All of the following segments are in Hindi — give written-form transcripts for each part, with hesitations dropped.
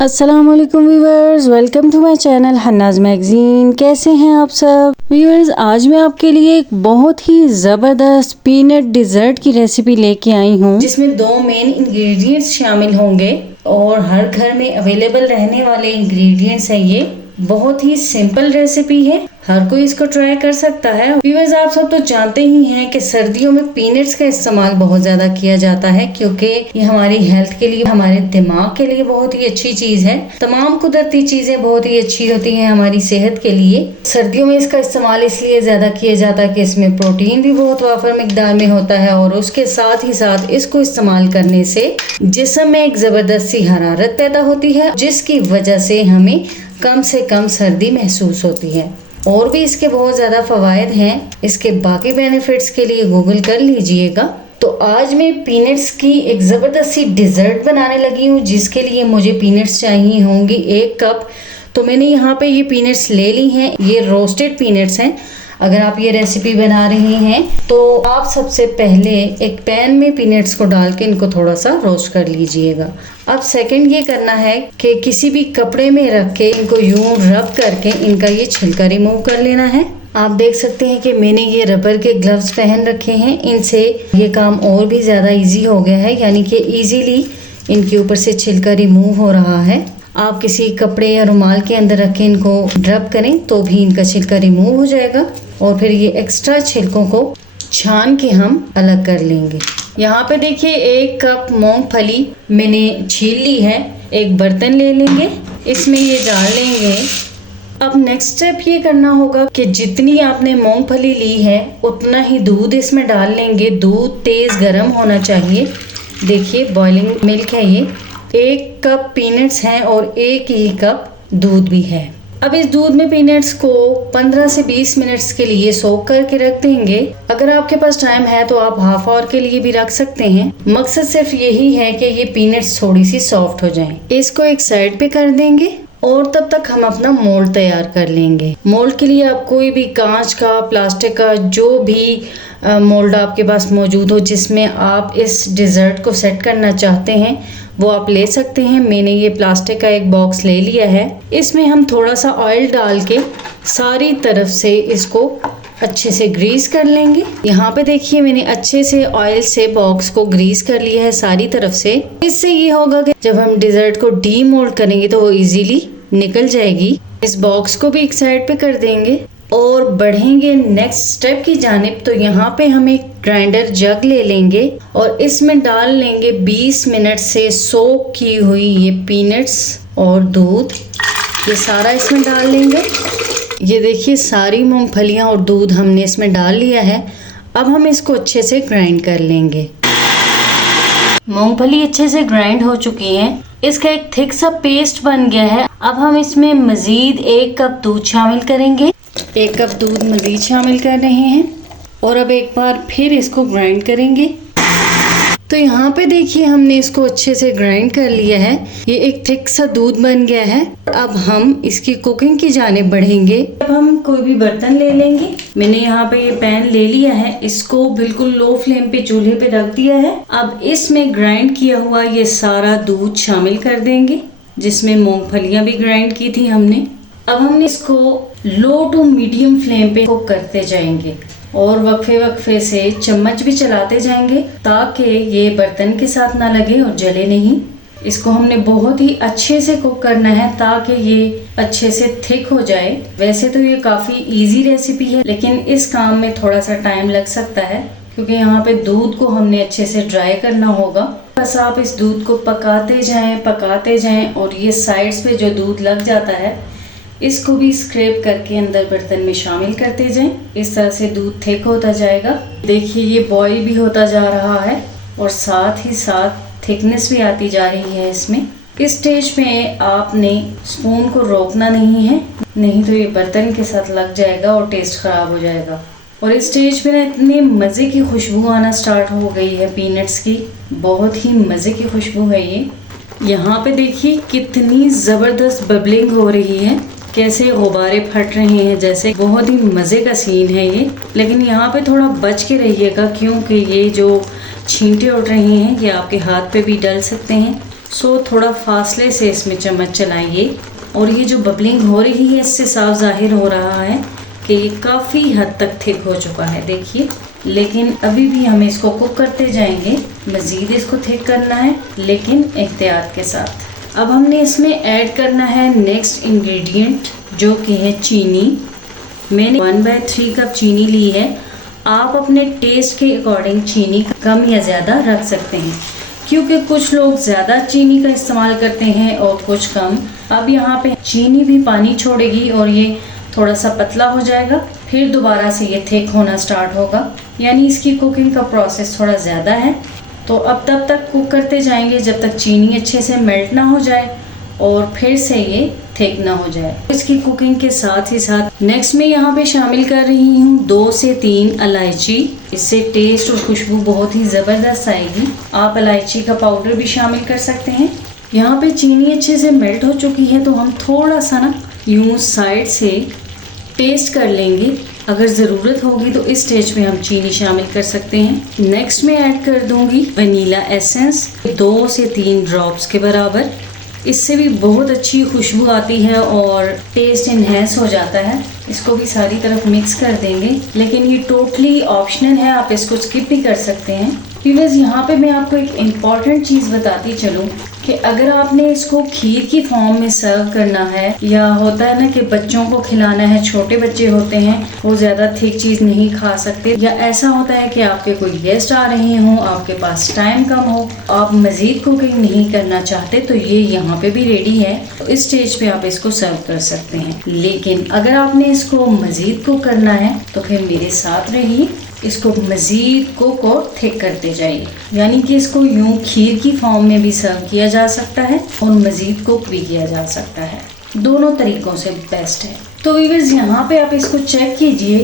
अस्सलाम वालेकुम viewers, welcome to my channel Hannah's magazine. कैसे हैं आप सब व्यूवर्स? आज मैं आपके लिए एक बहुत ही ज़बरदस्त पीनट डिज़र्ट की रेसिपी लेके आई हूँ, जिसमें 2 मेन इंग्रेडिएंट्स शामिल होंगे और हर घर में अवेलेबल रहने वाले इंग्रेडिएंट्स हैं। ये बहुत ही सिंपल रेसिपी है, हर कोई इसको ट्राई कर सकता है। व्यूअर्स, आप सब तो जानते ही हैं कि सर्दियों में पीनट्स का इस्तेमाल बहुत ज्यादा किया जाता है, क्योंकि ये हमारी हेल्थ के लिए, हमारे दिमाग के लिए बहुत ही अच्छी चीज है। तमाम कुदरती चीजें बहुत ही अच्छी होती हैं हमारी सेहत के लिए। सर्दियों में इसका इस्तेमाल इसलिए ज्यादा किया जाता है कि इसमें प्रोटीन भी बहुत वाफर मिकदार में होता है और उसके साथ ही साथ इसको इस्तेमाल करने से जिस्म में एक जबरदस्त सी हरारत पैदा होती है, जिसकी वजह से हमें कम से कम सर्दी महसूस होती है। और भी इसके बहुत ज़्यादा फ़वाइद हैं। इसके बाकी बेनिफिट्स के लिए गूगल कर लीजिएगा। तो आज मैं पीनट्स की एक ज़बरदस्त सी डिज़र्ट बनाने लगी हूँ, जिसके लिए मुझे पीनट्स चाहिए होंगी 1 कप। तो मैंने यहाँ पे ये पीनट्स ले ली हैं। ये रोस्टेड पीनट्स हैं। अगर आप ये रेसिपी बना रहे हैं तो आप सबसे पहले एक पैन में पीनट्स को डाल के इनको थोड़ा सा रोस्ट कर लीजिएगा। अब सेकंड ये करना है कि किसी भी कपड़े में रख के इनको यूं रब करके इनका ये छिलका रिमूव कर लेना है। आप देख सकते हैं कि मैंने ये रबर के ग्लव्स पहन रखे हैं। इनसे ये काम और भी ज़्यादा ईजी हो गया है, यानी कि ईजीली इनके ऊपर से छिलका रिमूव हो रहा है। आप किसी कपड़े या रुमाल के अंदर रख के इनको ड्रब करें तो भी इनका छिलका रिमूव हो जाएगा। और फिर ये एक्स्ट्रा छिलकों को छान के हम अलग कर लेंगे। यहाँ पे देखिए 1 कप मूंगफली मैंने छील ली है। एक बर्तन ले लेंगे, इसमें ये डाल लेंगे। अब नेक्स्ट स्टेप ये करना होगा कि जितनी आपने मूंगफली ली है उतना ही दूध इसमें डाल लेंगे। दूध तेज़ गर्म होना चाहिए। देखिए बॉइलिंग मिल्क है ये। 1 कप पीनट्स हैं और 1 ही कप दूध भी है। अब इस दूध में पीनट्स को 15 से 20 मिनट्स के लिए सोक करके रख देंगे। अगर आपके पास टाइम है तो आप हाफ आवर के लिए भी रख सकते हैं। मकसद सिर्फ यही है कि ये पीनट्स थोड़ी सी सॉफ्ट हो जाएं। इसको एक साइड पे कर देंगे और तब तक हम अपना मोल्ड तैयार कर लेंगे। मोल्ड के लिए आप कोई भी कांच का, प्लास्टिक का, जो भी मोल्ड आपके पास मौजूद हो जिसमें आप इस डिज़र्ट को सेट करना चाहते हैं वो आप ले सकते हैं। मैंने ये प्लास्टिक का एक बॉक्स ले लिया है। इसमें हम थोड़ा सा ऑयल डाल के सारी तरफ से इसको अच्छे से ग्रीस कर लेंगे। यहाँ पे देखिए मैंने अच्छे से ऑयल से बॉक्स को ग्रीस कर लिया है सारी तरफ से। इससे ये होगा कि जब हम डिज़र्ट को डीमोल्ड करेंगे तो वो इजीली निकल जाएगी। इस बॉक्स को भी एक साइड पे कर देंगे और बढ़ेंगे नेक्स्ट स्टेप की जानिब। तो यहाँ पे हम एक ग्राइंडर जग ले लेंगे और इसमें डाल लेंगे 20 मिनट से सोक की हुई ये पीनट्स और दूध। ये सारा इसमें डाल लेंगे। ये देखिए सारी मूंगफलियाँ और दूध हमने इसमें डाल लिया है। अब हम इसको अच्छे से ग्राइंड कर लेंगे। मूंगफली अच्छे से ग्राइंड हो चुकी है। इसका एक थिक सा पेस्ट बन गया है। अब हम इसमें मजीद 1 कप दूध शामिल करेंगे। 1 कप दूध मजीद शामिल कर रहे हैं और अब एक बार फिर इसको ग्राइंड करेंगे। तो यहाँ पे देखिए हमने इसको अच्छे से ग्राइंड कर लिया है। ये एक थिक सा दूध बन गया है। अब हम इसकी कुकिंग की जानिब बढ़ेंगे। अब हम कोई भी बर्तन ले लेंगे। मैंने यहाँ पे ये पैन ले लिया है। इसको बिल्कुल लो फ्लेम पे चूल्हे पे रख दिया है। अब इसमें ग्राइंड किया हुआ ये सारा दूध शामिल कर देंगे, जिसमें मूंगफलियाँ भी ग्राइंड की थी हमने। अब हमने इसको लो टू मीडियम फ्लेम पे कुक करते जाएंगे और वक्फे वक्फे से चम्मच भी चलाते जाएंगे ताकि ये बर्तन के साथ ना लगे और जले नहीं। इसको हमने बहुत ही अच्छे से कुक करना है ताकि ये अच्छे से थिक हो जाए। वैसे तो ये काफ़ी इजी रेसिपी है, लेकिन इस काम में थोड़ा सा टाइम लग सकता है क्योंकि यहाँ पे दूध को हमने अच्छे से ड्राई करना होगा। बस आप इस दूध को पकाते जाएं और ये साइड्स पे जो दूध लग जाता है इसको भी स्क्रैप करके अंदर बर्तन में शामिल करते जाएं। इस तरह से दूध थिक होता जाएगा। देखिए ये बॉईल भी होता जा रहा है और साथ ही साथ थिकनेस भी आती जा रही है इसमें। इस स्टेज में आपने स्पून को रोकना नहीं है, नहीं तो ये बर्तन के साथ लग जाएगा और टेस्ट ख़राब हो जाएगा। और इस स्टेज पे ना इतनी मज़े की खुशबू आना स्टार्ट हो गई है पीनट्स की। बहुत ही मज़े की खुशबू है ये। यहाँ पे देखिए कितनी ज़बरदस्त बबलिंग हो रही है, कैसे गुब्बारे फट रहे हैं जैसे। बहुत ही मज़े का सीन है ये। लेकिन यहाँ पे थोड़ा बच के रहिएगा क्योंकि ये जो छींटे उठ रहे हैं ये आपके हाथ पे भी डल सकते हैं। सो थोड़ा फासले से इसमें चम्मच चलाइए। और ये जो बबलिंग हो रही है इससे साफ जाहिर हो रहा है कि ये काफ़ी हद तक थिक हो चुका है, देखिए। लेकिन अभी भी हम इसको कुक करते जाएंगे, मज़ीद इसको थिक करना है लेकिन एहतियात के साथ। अब हमने इसमें ऐड करना है नेक्स्ट इंग्रेडिएंट, जो कि है चीनी। मैंने 1/3 कप चीनी ली है। आप अपने टेस्ट के अकॉर्डिंग चीनी कम या ज़्यादा रख सकते हैं, क्योंकि कुछ लोग ज़्यादा चीनी का इस्तेमाल करते हैं और कुछ कम। अब यहाँ पे चीनी भी पानी छोड़ेगी और ये थोड़ा सा पतला हो जाएगा, फिर दोबारा से ये थिक होना स्टार्ट होगा, यानी इसकी कुकिंग का प्रोसेस थोड़ा ज़्यादा है। तो अब तब तक कुक करते जाएंगे जब तक चीनी अच्छे से मेल्ट ना हो जाए और फिर से ये थिक ना हो जाए। इसकी कुकिंग के साथ ही साथ नेक्स्ट में यहाँ पे शामिल कर रही हूँ 2 से 3 इलायची। इससे टेस्ट और खुशबू बहुत ही ज़बरदस्त आएगी। आप इलायची का पाउडर भी शामिल कर सकते हैं। यहाँ पे चीनी अच्छे से मेल्ट हो चुकी है, तो हम थोड़ा सा ना यूँ साइड से टेस्ट कर लेंगे। अगर ज़रूरत होगी तो इस स्टेज पे हम चीनी शामिल कर सकते हैं। नेक्स्ट में ऐड कर दूंगी वनीला एसेंस 2 से 3 ड्रॉप्स के बराबर। इससे भी बहुत अच्छी खुशबू आती है और टेस्ट इन्हेंस हो जाता है। इसको भी सारी तरफ मिक्स कर देंगे, लेकिन ये टोटली ऑप्शनल है, आप इसको स्किप भी कर सकते हैं। व्यूअर्स, यहाँ पे मैं आपको एक इम्पॉर्टेंट चीज़ बताती चलूँ कि अगर आपने इसको खीर की फॉर्म में सर्व करना है, या होता है ना कि बच्चों को खिलाना है, छोटे बच्चे होते हैं वो ज़्यादा थिक चीज़ नहीं खा सकते, या ऐसा होता है कि आपके कोई गेस्ट आ रहे हों, आपके पास टाइम कम हो, आप मज़ीद कुकिंग नहीं करना चाहते, तो ये यहाँ पे भी रेडी है। तो इस स्टेज पे आप इसको सर्व कर सकते हैं। लेकिन अगर आपने इसको मज़ीद कुक करना है तो फिर मेरे साथ रहिए, इसको मज़ीद कुक और थिक करते जाइए। यानी कि इसको यूँ खीर की फॉर्म में भी सर्व किया जा सकता है और मज़ीद कुक भी किया जा सकता है। दोनों तरीक़ों से बेस्ट है। तो व्यूअर्स, यहाँ पे आप इसको चेक कीजिए,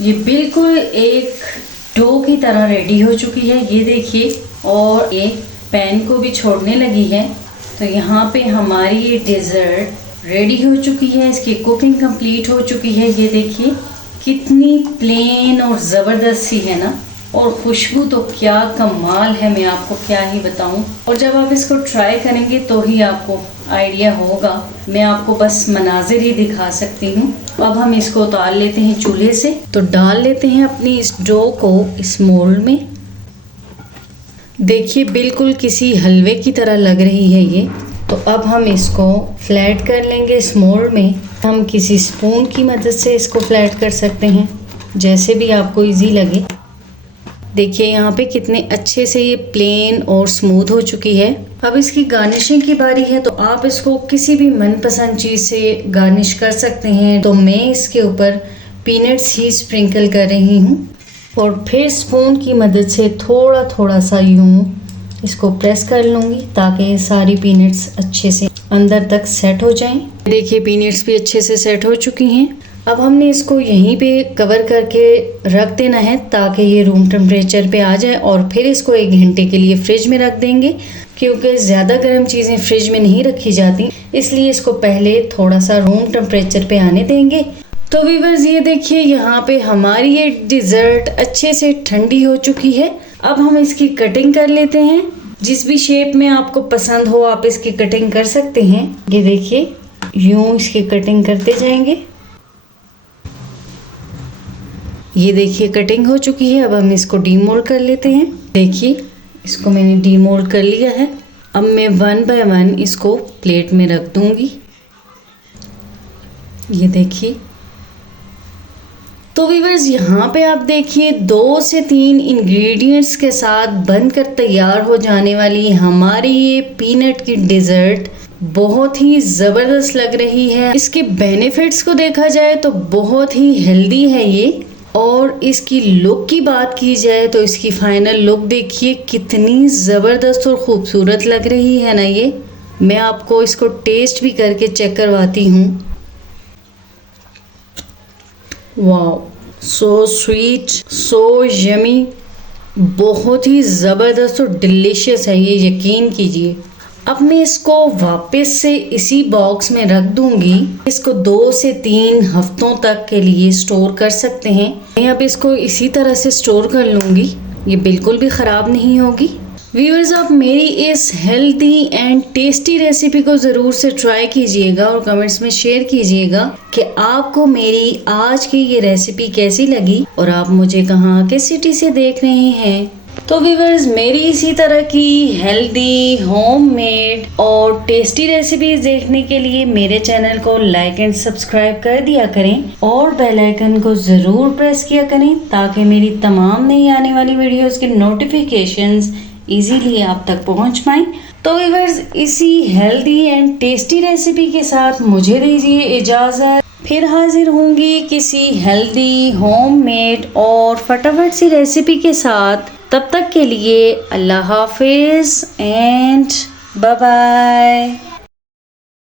ये बिल्कुल एक डो की तरह रेडी हो चुकी है, ये देखिए, और ये पैन को भी छोड़ने लगी है। तो यहाँ पे हमारी ये डेज़र्ट रेडी हो चुकी है, इसकी कुकिंग कंप्लीट हो चुकी है। ये देखिए कितनी प्लेन और ज़बरदस्त सी है ना, और खुशबू तो क्या कमाल है, मैं आपको क्या ही बताऊं। और जब आप इसको ट्राई करेंगे तो ही आपको आइडिया होगा, मैं आपको बस मनाजिर ही दिखा सकती हूँ। अब हम इसको उतार लेते हैं चूल्हे से। तो डाल लेते हैं अपनी इस डो को इस मोल्ड में। देखिए बिल्कुल किसी हलवे की तरह लग रही है ये। तो अब हम इसको फ्लैट कर लेंगे इस मोल्ड में। हम किसी स्पून की मदद से इसको फ्लैट कर सकते हैं, जैसे भी आपको इजी लगे। देखिए यहाँ पे कितने अच्छे से ये प्लेन और स्मूथ हो चुकी है। अब इसकी गार्निशिंग की बारी है, तो आप इसको किसी भी मनपसंद चीज़ से गार्निश कर सकते हैं। तो मैं इसके ऊपर पीनट्स ही स्प्रिंकल कर रही हूँ और फिर स्पून की मदद से थोड़ा थोड़ा सा यूँ इसको प्रेस कर लूँगी, ताकि सारी पीनट्स अच्छे से अंदर तक सेट हो जाएं। देखिए पीनट्स भी अच्छे से सेट हो चुकी हैं। अब हमने इसको यहीं पे कवर करके रख देना है, ताकि ये रूम टेम्परेचर पे आ जाए, और फिर इसको 1 घंटे के लिए फ्रिज में रख देंगे, क्योंकि ज़्यादा गर्म चीज़ें फ्रिज में नहीं रखी जाती, इसलिए इसको पहले थोड़ा सा रूम टेम्परेचर पे आने देंगे। तो व्यूअर्स, ये देखिए यहाँ पे हमारी ये डिज़र्ट अच्छे से ठंडी हो चुकी है। अब हम इसकी कटिंग कर लेते हैं। जिस भी शेप में आपको पसंद हो आप इसकी कटिंग कर सकते हैं। ये देखिए यूँ इसकी कटिंग करते जाएंगे। ये देखिए कटिंग हो चुकी है। अब हम इसको डीमोल्ड कर लेते हैं। देखिए इसको मैंने डीमोल्ड कर लिया है। अब मैं 1 बाय 1 इसको प्लेट में रख दूंगी। ये देखिए। तो व्यूअर्स, यहाँ पे आप देखिए 2 से 3 इंग्रेडिएंट्स के साथ बनकर तैयार हो जाने वाली हमारी ये पीनट की डिज़र्ट बहुत ही ज़बरदस्त लग रही है। इसके बेनिफिट्स को देखा जाए तो बहुत ही हेल्दी है ये। और इसकी लुक की बात की जाए तो इसकी फाइनल लुक देखिए कितनी ज़बरदस्त और ख़ूबसूरत लग रही है ना ये। मैं आपको इसको टेस्ट भी करके चेक करवाती हूँ। Wow, so sweet, so yummy, बहुत ही ज़बरदस्त और डिलीशियस है ये, यकीन कीजिए। अब मैं इसको वापस से इसी बॉक्स में रख दूंगी। इसको 2 से 3 हफ्तों तक के लिए स्टोर कर सकते हैं। मैं अब इसको इसी तरह से स्टोर कर लूँगी, ये बिल्कुल भी ख़राब नहीं होगी। व्यूअर्स, आप मेरी इस हेल्दी एंड टेस्टी रेसिपी को ज़रूर से ट्राई कीजिएगा और कमेंट्स में शेयर कीजिएगा कि आपको मेरी आज की ये रेसिपी कैसी लगी और आप मुझे कहाँ किस सिटी से देख रहे हैं। तो व्यूअर्स, मेरी इसी तरह की हेल्दी, होममेड और टेस्टी रेसिपीज देखने के लिए मेरे चैनल को लाइक एंड सब्सक्राइब कर दिया करें और बेल आइकन को ज़रूर प्रेस किया करें ताकि मेरी तमाम नई आने वाली वीडियोस के नोटिफिकेशंस इजीली आप तक पहुंच पाएं। तो व्यूअर्स, इसी हेल्दी एंड टेस्टी रेसिपी के साथ मुझे दीजिए इजाज़त। फिर हाजिर होंगी किसी हेल्दी, होममेड और फटाफट सी रेसिपी के साथ। तब तक के लिए अल्लाह हाफिज एंड बाय बाय।